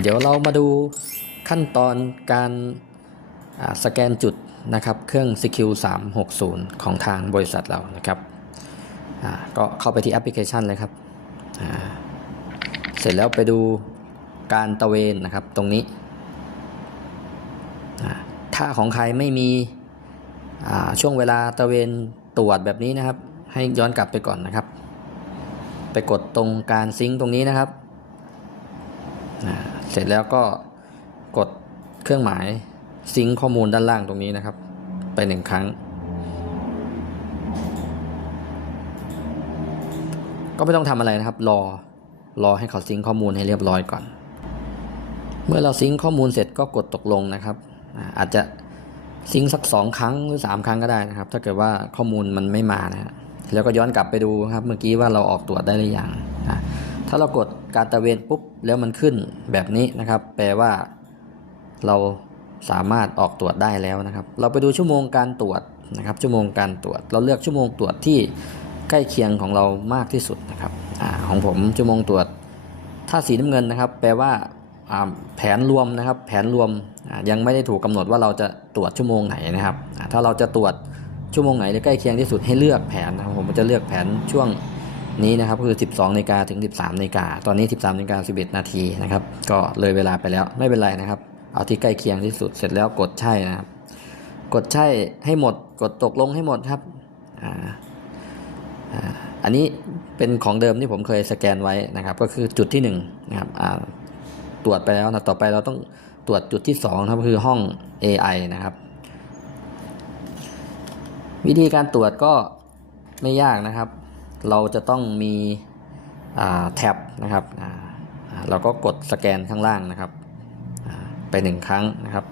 เดี๋ยวเรามาดูขั้นตอนการสแกนจุดนะครับ เครื่อง CQ 3 6 0 ของทางบริษัทเรานะครับก็เข้าไปที่แอปพลิเคชันเลยครับ เสร็จแล้วไปดูการตะเวนนะครับตรงนี้ ถ้าของใครไม่มีช่วงเวลาตะเวนตรวจแบบนี้นะครับ ให้ย้อนกลับไปก่อนนะครับ ไปกดตรงการซิงค์ตรงนี้นะครับ เสร็จแล้วก็กดเครื่องหมายซิงข้อมูลด้านล่างตรงนี้นะครับ ไปหนึ่งครั้ง ก็ไม่ต้องทำอะไรนะครับ รอรอให้เขาซิงข้อมูลให้เรียบร้อยก่อน เมื่อเราซิงข้อมูลเสร็จก็กดตกลงนะครับ อาจจะซิงสักสองครั้งหรือสามครั้งก็ได้นะครับ ถ้าเกิดว่าข้อมูลมันไม่มานะฮะแล้วก็ย้อนกลับไปดูครับ เมื่อกี้ว่าเราออกตรวจได้หรือยังอะ ถ้าเรากดการตะเวนปุ๊บแล้วมันขึ้นแบบนี้นะครับ แปลว่าเราสามารถออกตรวจได้แล้วนะครับ เราไปดูชั่วโมงการตรวจนะครับ ชั่วโมงการตรวจ เราเลือกชั่วโมงตรวจที่ใกล้เคียงของเรามากที่สุดนะครับอของผมชั่วโมงตรวจ ถ้าสีน้ำเงินนะครับ แปลว่าแผนรวมนะครับ แผนรวมยังไม่ได้ถูกกำหนดว่าเราจะตรวจชั่วโมงไหนนะครับ ถ้าเราจะตรวจชั่วโมงไหนที่ใกล้เคียงที่สุดให้เลือกแผนนะครับผมจะเลือกแผนช่วง นี้นะครับคือ 12นาฬิกาถึง 13นาฬิกาตอนนี้ 13นาฬิกา11 นาทีนะครับก็เลยเวลาไปแล้วไม่เป็นไรนะครับ เอาที่ใกล้เคียงที่สุดเสร็จแล้วกดใช่นะครับ กดใช่ให้หมด กดตกลงให้หมดครับอ่าอันนี้เป็นของเดิมที่ผมเคยสแกนไว้นะครับ ก็คือจุดที่1นงนะครับตรวจไปแล้วนะต่อไปเราต้องตรวจจุดที่2ครับคือห้อง AI นะครับ วิธีการตรวจก็ไม่ยากนะครับ เราจะต้องมีแท็บนะครับเราก็กดสแกนข้างล่างนะครับไปหนึ่งครั้งนะครับ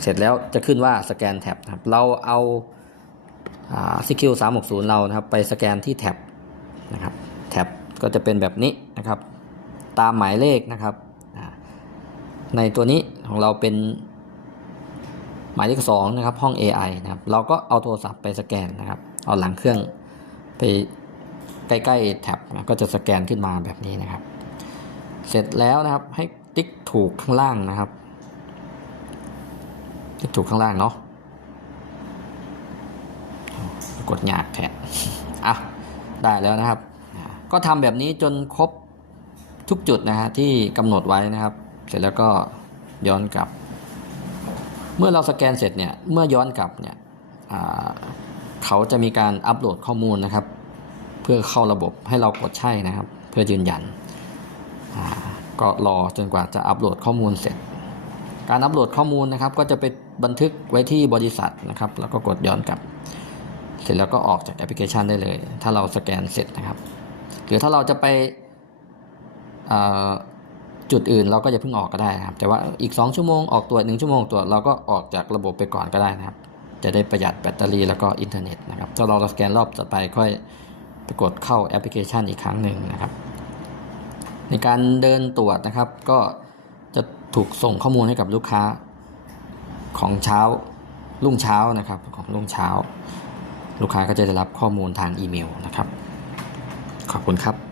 เสร็จแล้วจะขึ้นว่าสแกนแท็บครับเราเอาซีคิวสามหกศูนย์เรานะครับไปสแกนที่แท็บนะครับแท็บก็จะเป็นแบบนี้นะครับ ตามหมายเลขนะครับในตัวนี้ของเราเป็น หมายเลขสองนะครับห้อง AI นะครับเราก็เอาโทรศัพท์ไปสแกนนะครับเอาหลังเครื่องไปใกล้ๆแท็บนะก็จะสแกนขึ้นมาแบบนี้นะครับ เสร็จแล้วนะครับให้ติ๊กถูกข้างล่างนะครับ ติ๊กถูกข้างล่างเนาะกดหยากแทนอะได้แล้วนะครับ ก็ทำแบบนี้จนครบทุกจุดนะฮะที่กำหนดไว้นะครับ เสร็จแล้วก็ย้อนกลับ เมื่อเราสแกนเสร็จเนี่ยเมื่อย้อนกลับเนี่ยเขาจะมีการอัปโหลดข้อมูลนะครับ เพื่อเข้าระบบให้เรากดใช่นะครับ เพื่อยืนยันก็รอจนกว่าจะอัปโหลดข้อมูลเสร็จ การอัปโหลดข้อมูลนะครับ ก็จะไปบันทึกไว้ที่บริษัทนะครับ แล้วก็กดย้อนกลับ เสร็จแล้วก็ออกจากแอปพลิเคชันได้เลย ถ้าเราสแกนเสร็จนะครับ หรือถ้าเราจะไป จุดอื่นเราก็จะเพิ่งออกก็ได้นะครับ แต่ว่าอีก 2 ชั่วโมงออกตรวจ1ชั่วโมงตรวจเราก็ออกจากระบบไปก่อนก็ได้นะครับ จะได้ประหยัดแบตเตอรี่แล้วก็อินเทอร์เน็ตนะครับถ้าเราสแกนรอบต่อไปค่อยไปกดเข้าแอปพลิเคชันอีกครั้งหนึ่งนะครับ ในการเดินตรวจนะครับ ก็จะถูกส่งข้อมูลให้กับลูกค้าของเช้ารุ่งเช้านะครับของรุ่งเช้า ลูกค้าก็จะได้รับข้อมูลทางอีเมลนะครับ ขอบคุณครับ